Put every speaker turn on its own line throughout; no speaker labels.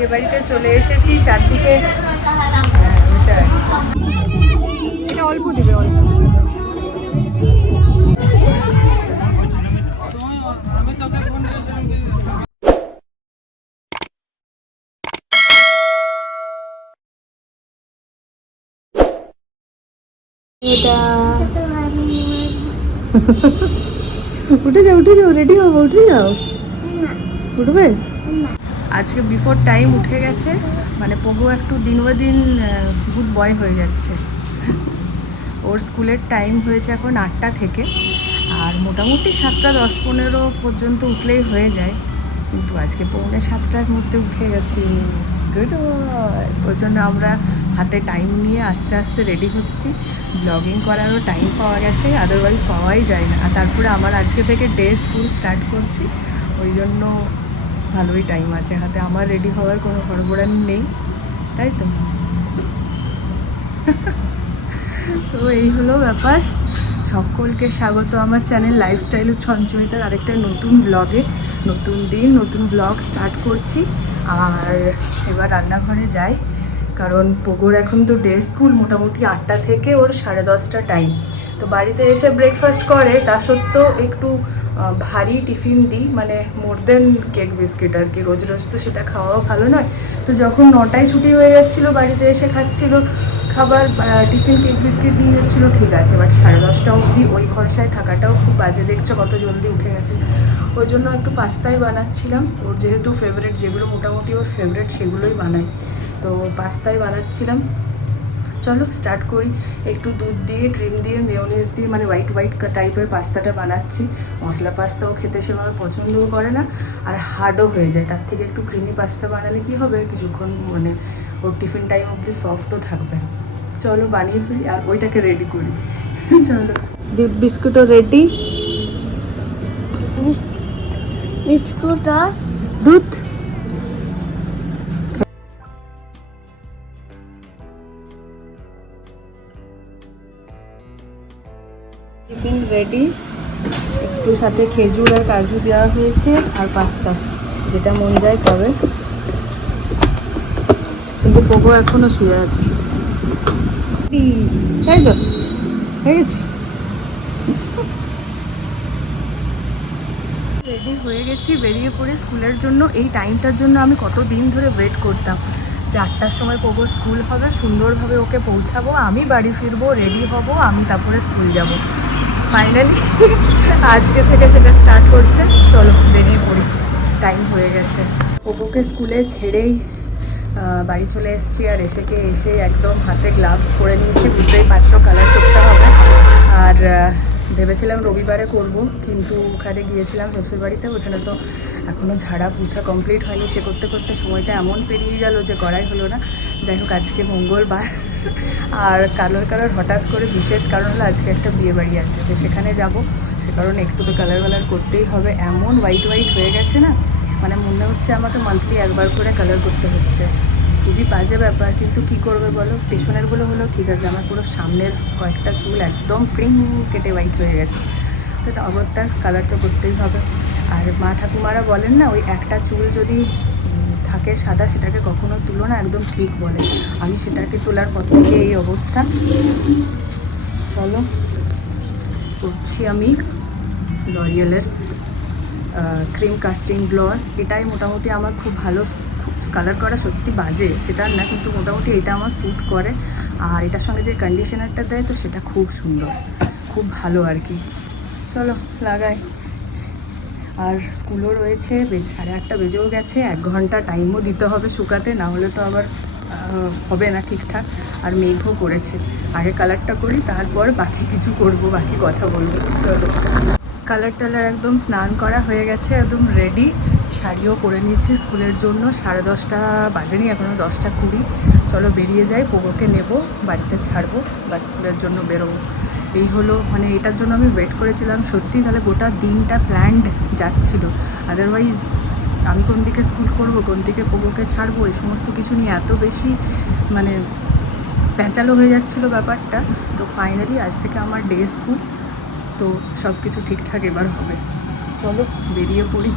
এ বাড়িতে চলে এসেছি চারদিকে এটা অল্প দিবে অল্প। উঠে যাও উঠে যাও রেডি হব উঠে যাও। উঠবে? আজকে বিফোর টাইম উঠে গেছে মানে পগু একটু দিন বা দিন গুড বয় হয়ে যাচ্ছে। ওর স্কুলের টাইম হয়েছে এখন আটটা থেকে, আর মোটামুটি সাতটা দশ পনেরো পর্যন্ত উঠলেই হয়ে যায়। কিন্তু আজকে পৌনে সাতটার মধ্যে উঠে গেছি। গুড ওই জন্য আমরা হাতে টাইম নিয়ে আস্তে আস্তে রেডি হচ্ছি। ব্লগিং করারও টাইম পাওয়া গেছে আদারওয়াইজ পাওয়াই যায় না। আর তারপরে আমার আজকে থেকে ডে স্কুল স্টার্ট করছি। ওই জন্য ভালোই টাইম আছে, হাতে আমার রেডি হওয়ার কোনো হড়বড়ানি নেই, তাই তো? তো এই হলো ব্যাপার। সকলকে স্বাগত আমার চ্যানেল লাইফস্টাইল সঞ্চয়িতার আরেকটা নতুন ব্লগে নতুন দিন, নতুন ব্লগ স্টার্ট করছি। আর এবার রান্নাঘরে যাই, কারণ পোগোর এখন তো ডে স্কুল মোটামুটি আটটা থেকে ওর সাড়ে দশটা টাইম তো বাড়িতে এসে ব্রেকফাস্ট করে, তা সত্ত্বেও একটু ভারী টিফিন দিই মানে মোর দেন কেক বিস্কিট আর কি। রোজ রোজ তো সেটা খাওয়াও ভালো নয়। তো যখন নটায় ছুটি হয়ে যাচ্ছিল, বাড়িতে এসে খাচ্ছিল খাবার টিফিন কেক বিস্কিট দিয়ে যাচ্ছিল, ঠিক আছে। বাট সাড়ে দশটা অবধি ওই ভরসায় থাকাটাও খুব বাজে। দেখছ কত জলদি উঠে গেছে। ওই জন্য একটু পাস্তাই বানাচ্ছিলাম। ওর যেহেতু ফেভারিট যেগুলো মোটামুটি ওর ফেভারেট সেগুলোই বানাই। তো পাস্তাই বানাচ্ছিলাম। চলো স্টার্ট করি। একটু দুধ দিয়ে ক্রিম দিয়ে মেয়োনিজ দিয়ে মানে হোয়াইট হোয়াইট টাইপের পাস্তাটা বানাচ্ছি। মশলা পাস্তাও খেতে সেভাবে পছন্দও করে না আর হার্ডও হয়ে যায়। তার থেকে একটু ক্রিমি পাস্তা বানালে কি হবে? কিছুক্ষণ মানে ওর টিফিন টাইম অবধি সফটও থাকবে। চলো বানিয়ে ফেলি আর ওইটাকে রেডি করি। চলো। ডিপ বিস্কুটও রেডি
বিস্কুট আর দুধ।
রেডি। একটু সাথে খেজুর আর কাজু দেওয়া হয়েছে আর পাস্তা, যেটা মন যায় পাবে কিন্তু পোগো এখনও শুয়ে আছে। তাই তো? হয়ে গেছি? রেডি হয়ে গেছি, বেরিয়ে পড়ে স্কুলের জন্য। এই টাইমটার জন্য আমি কত দিন ধরে ওয়েট করতাম। চারটার সময় পড়ব স্কুল হবে, সুন্দরভাবে ওকে পৌঁছাবো, আমি বাড়ি ফিরবো, রেডি হব, আমি তারপরে স্কুল যাব। ফাইনালি আজকে থেকে সেটা স্টার্ট করছে। চলো, বেরিয়ে পড়ি। টাইম হয়ে গেছে। ওকে স্কুলে ছেড়েই বাড়ি চলে এসেছি আর এসেকে এসে একদম হাতে গ্লাভস পরে নিয়েছি। বুঝতেই পারছ কালার করতে হবে। আর ভেবেছিলাম রবিবারে করব, কিন্তু ওখানে গিয়েছিলাম শ্বশুর বাড়িতে ওখানে তো এখনও ঝাড়া পুছা কমপ্লিট হয়নি। সে করতে করতে সময়টা এমন পেরিয়ে গেল যে করাই হলো না। যাই হোক, আজকে মঙ্গলবার। আর কালার কালার হঠাৎ করে বিশেষ কারণ হলো আজকে একটা বিয়ে বাড়ি আছে। তো সেখানে যাব। সে কারণে একটু তো কালার কালার করতেই হবে। এমন হোয়াইট হোয়াইট হয়ে গেছে না মানে মনে হচ্ছে আমাকে মান্থলি একবার করে কালার করতে হচ্ছে। খুবই বাজে ব্যাপার, কিন্তু কি করবে বলো? পেছনেরগুলো হলো ঠিক আছে, আমার পুরো সামনের কয়েকটা চুল একদম প্রিং কেটে হোয়াইট হয়ে গেছে। তো এটা কালার তো করতেই হবে। আর মা ঠাকুমারা বলেন না, ওই একটা চুল যদি থাকে, সাদা সেটাকে কখনো তুলো না, একদম ঠিক বলে। আমি সেটাকে তোলার পর থেকে এই অবস্থা। চলো, করছি আমি লরিয়েলের ক্রিম কাস্টিং গ্লস এটাই মোটামুটি আমার খুব ভালো কালার করা সত্যি বাজে। সেটা না, কিন্তু মোটামুটি এটা আমার স্যুট করে। আর এটার সঙ্গে যে কন্ডিশনারটা দেয়, তো সেটা খুব সুন্দর। খুব ভালো আর কি। চলো, লাগাই। আর স্কুলও রয়েছে সাড়ে আটটা বেজেও গেছে, এক ঘণ্টা টাইমও দিতে হবে শুকাতে, না হলে তো আবার হবে না ঠিকঠাক। আর মেঘও করেছে। আগে কালারটা করি, তারপর বাকি কিছু করব, বাকি কথা বলব। চলো। কালার টালার একদম স্নান করা হয়ে গেছে, একদম রেডি শাড়িও পরে নিয়েছি স্কুলের জন্য, সাড়ে দশটা বাজেনি এখনও দশটা কুড়ি। চলো বেরিয়ে যাই, পোগোকে নেব, বাড়িতে ছাড়বো, বা স্কুলের জন্য বেরোবো। এই হলো মানে এটার জন্য আমি ওয়েট করেছিলাম। সত্যি তাহলে গোটা দিনটা প্ল্যান্ড যাচ্ছিল। আদারওয়াইজ আমি কোন দিকে স্কুল করব, কোন দিকে পোগোকে ছাড়বো, এই সমস্ত কিছু নিয়ে এত বেশি মানে প্যাঁচালো হয়ে যাচ্ছিল ব্যাপারটা। তো ফাইনালি আজ থেকে আমার ডে স্কুল তো সব কিছু ঠিকঠাক এবার হবে। চলো, বেরিয়ে পড়ি।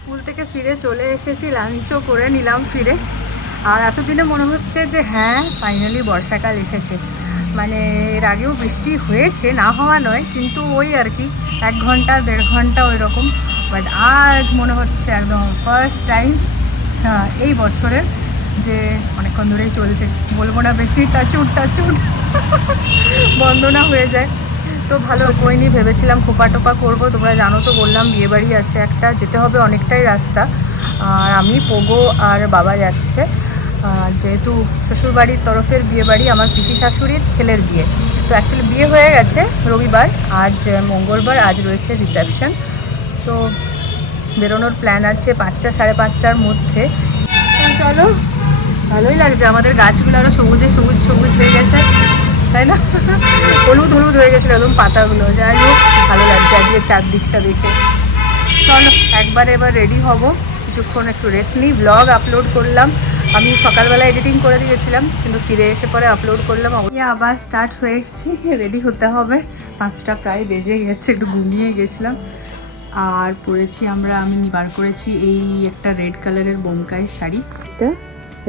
স্কুল থেকে ফিরে চলে এসেছি লাঞ্চও করে নিলাম ফিরে। আর এতদিনে মনে হচ্ছে যে হ্যাঁ ফাইনালি বর্ষাকাল এসেছে। মানে এর আগেও বৃষ্টি হয়েছে না হওয়া নয় কিন্তু ওই আর কি এক ঘণ্টা দেড় ঘণ্টা ওই রকম। বাট আজ মনে হচ্ছে একদম ফার্স্ট টাইম হ্যাঁ এই বছরের যে অনেকক্ষণ ধরেই চলছে। বলব না বেশি টাচুট টাচুট বন্ধ না হয়ে যায়। তো ভালো কইনি ভেবেছিলাম খোপা টোপা করব। তোমরা জানো তো বললাম বিয়েবাড়ি আছে একটা যেতে হবে অনেকটাই রাস্তা। আর আমি পোগো আর বাবা যাচ্ছে। যেহেতু শ্বশুরবাড়ির তরফের বিয়েবাড়ি আমার পিসি শাশুড়ির ছেলের বিয়ে। তো অ্যাকচুয়ালি বিয়ে হয়ে গেছে রবিবার, আজ মঙ্গলবার, আজ রয়েছে রিসেপশন তো বেরোনোর প্ল্যান আছে পাঁচটা, সাড়ে পাঁচটার মধ্যে। চলো, ভালোই লাগছে। আমাদের গাছগুলো আরও সবুজে সবুজ সবুজ হয়ে গেছে, তাই না? হলুদ হলুদ হয়ে গেছিল একদম পাতাগুলো। যাই হোক, ভালো লাগছে আজকে চারদিকটা দেখে। চলো, একবার এবার রেডি হব। কিছুক্ষণ একটু রেস্ট নিই ব্লগ আপলোড করলাম। আমি সকালবেলা এডিটিং করে দিয়েছিলাম, কিন্তু ফিরে এসে পরে আপলোড করলাম। আবার স্টার্ট হয়ে এসেছি রেডি হতে হবে। পাঁচটা প্রায় বেজে গেছে, একটু ঘুমিয়ে গেছিলাম। আর পরেছি আমরা, আমি বার করেছি এই একটা রেড কালারের বোমকায় শাড়ি। এটা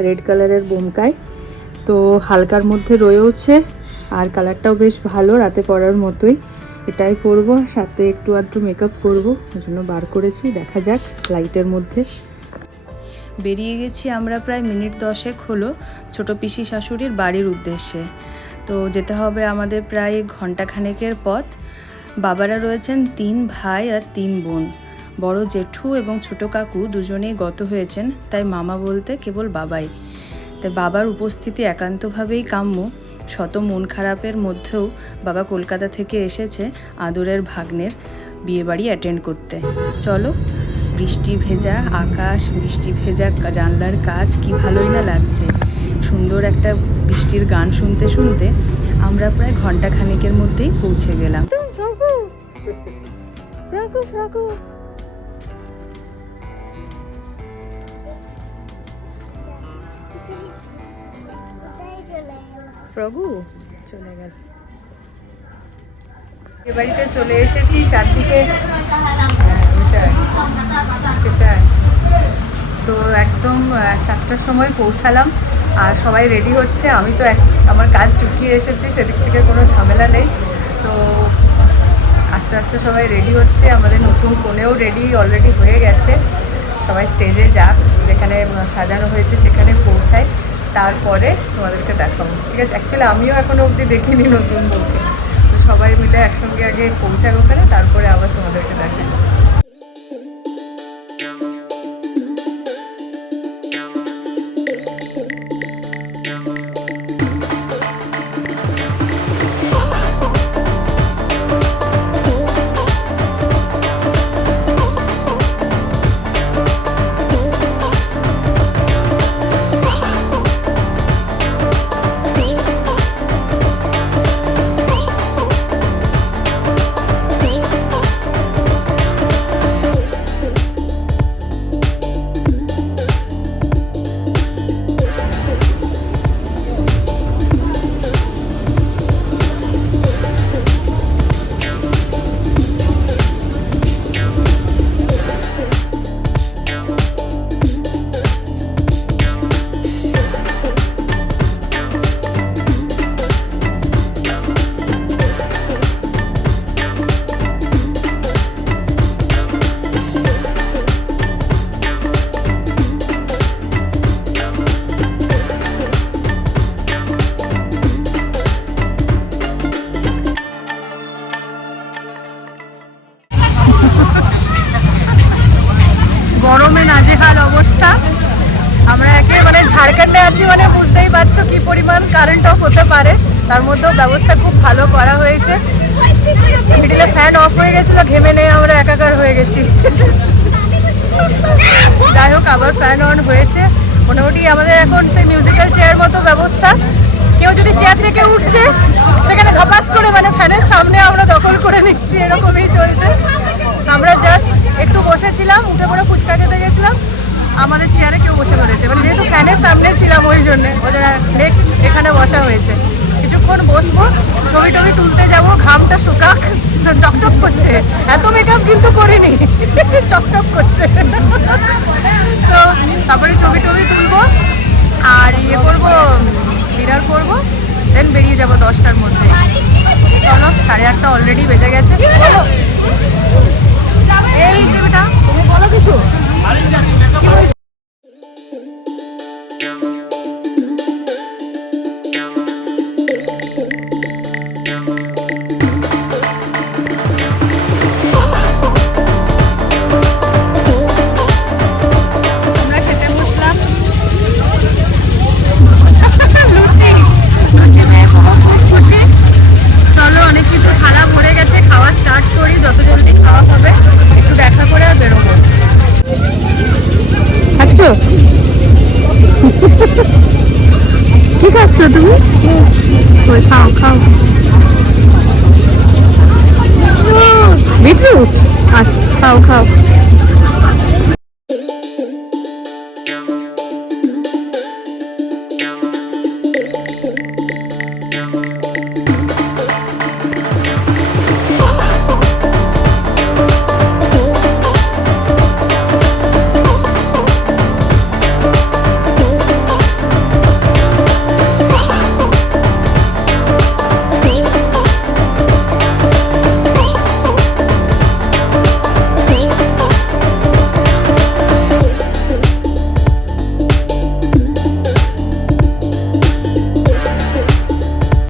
রেড কালারের বোমকায় তো হালকার মধ্যে রয়েওছে, আর কালারটাও বেশ ভালো, রাতে পরার মতোই। এটাই পরবো, সাথে একটু আধটু মেকআপ করব, ওই জন্য বার করেছি, দেখা যাক লাইটের মধ্যে। বেরিয়ে গেছি আমরা প্রায় মিনিট দশেক হলো ছোট পিসি শাশুড়ির বাড়ির উদ্দেশ্যে। তো যেতে হবে আমাদের প্রায় ঘন্টাখানেকের পথ। বাবারা রয়েছেন তিন ভাই আর তিন বোন। বড় জেঠু এবং ছোট কাকু দুজনেই গত হয়েছেন, তাই মামা বলতে কেবল বাবাই। তাই বাবার উপস্থিতি একান্তভাবেই কাম্য। শত মন খারাপের মধ্যেও বাবা কলকাতা থেকে এসেছে আদরের ভাগ্নের বিয়েবাড়ি অ্যাটেন্ড করতে। চলো বৃষ্টি ভেজা আকাশ বৃষ্টি ভেজা জানলার কাজ কি ভালোই না লাগছে। সুন্দর একটা বৃষ্টির গান শুনতে শুনতে আমরা প্রায় ঘণ্টা খানেকের মধ্যেই পৌঁছে গেলাম। প্রভু চলে গেল। বাড়িতে চলে এসেছি চারদিকে ওটাই। সেটাই। তো একদম সাতটার সময় পৌঁছালাম, আর সবাই রেডি হচ্ছে। আমি তো এক, আমার কাজ চুকিয়ে এসেছি, সেদিক থেকে কোনো ঝামেলা নেই। তো আস্তে আস্তে সবাই রেডি হচ্ছে। আমাদের নতুন কোণেও রেডি অলরেডি হয়ে গেছে। সবাই স্টেজে যাক, যেখানে সাজানো হয়েছে সেখানে পৌঁছায় তারপরে তোমাদেরকে দেখাবো, ঠিক আছে? অ্যাকচুয়ালি আমিও এখনও অবধি দেখিনি নতুন বউকে তো সবাই মিলে একসঙ্গে আগে পৌঁছাক ওখানে, তারপরে আবার তোমাদেরকে দেখাই ঝাড়খণ্ডে আছি মানে বুঝতেই পারছ কি পরিমাণ কারেন্ট অফ হতে পারে। তার মধ্যেও ব্যবস্থা খুব ভালো করা হয়েছে। মিডিলে ফ্যান অফ হয়ে গেছিল, ঘেমে নেই, আমরা একাকার হয়ে গেছি। যাই হোক, আবার ফ্যান অন হয়েছে। মোটামুটি আমাদের এখন সেই মিউজিক্যাল চেয়ার মতো ব্যবস্থা। কেউ যদি চেয়ার থেকে উঠছে, সেখানে ধপাস করে মানে ফ্যানের সামনে আমরা দখল করে নিচ্ছি, এরকমই চলছে। আমরা জাস্ট একটু বসেছিলাম, উঠে পড়ে ফুচকা খেতে গেছিলাম। আমাদের চেয়ারে কেউ বসে পড়েছে মানে যেহেতু ফ্যানের সামনে ছিলাম ওই জন্যে নেক্সট এখানে বসা হয়েছে। কিছুক্ষণ বসবো, ছবি টবি তুলতে যাব, ঘামটা শুকাক, চকচক করছে। এত মেকআপ কিন্তু করিনি, চকচক করছে। তো তারপরে ছবি টবি তুলবো, আর ইয়ে করব ডিনার করব দেন বেরিয়ে যাব দশটার মধ্যে। চলো, সাড়ে আটটা অলরেডি বেজে গেছে। এই যে বেটা, তুমি বলো কিছু? Hari ini. খাচ্ছো তুমি? ওই খাও খাও। বিটরুট? আচ্ছা খাও খাও।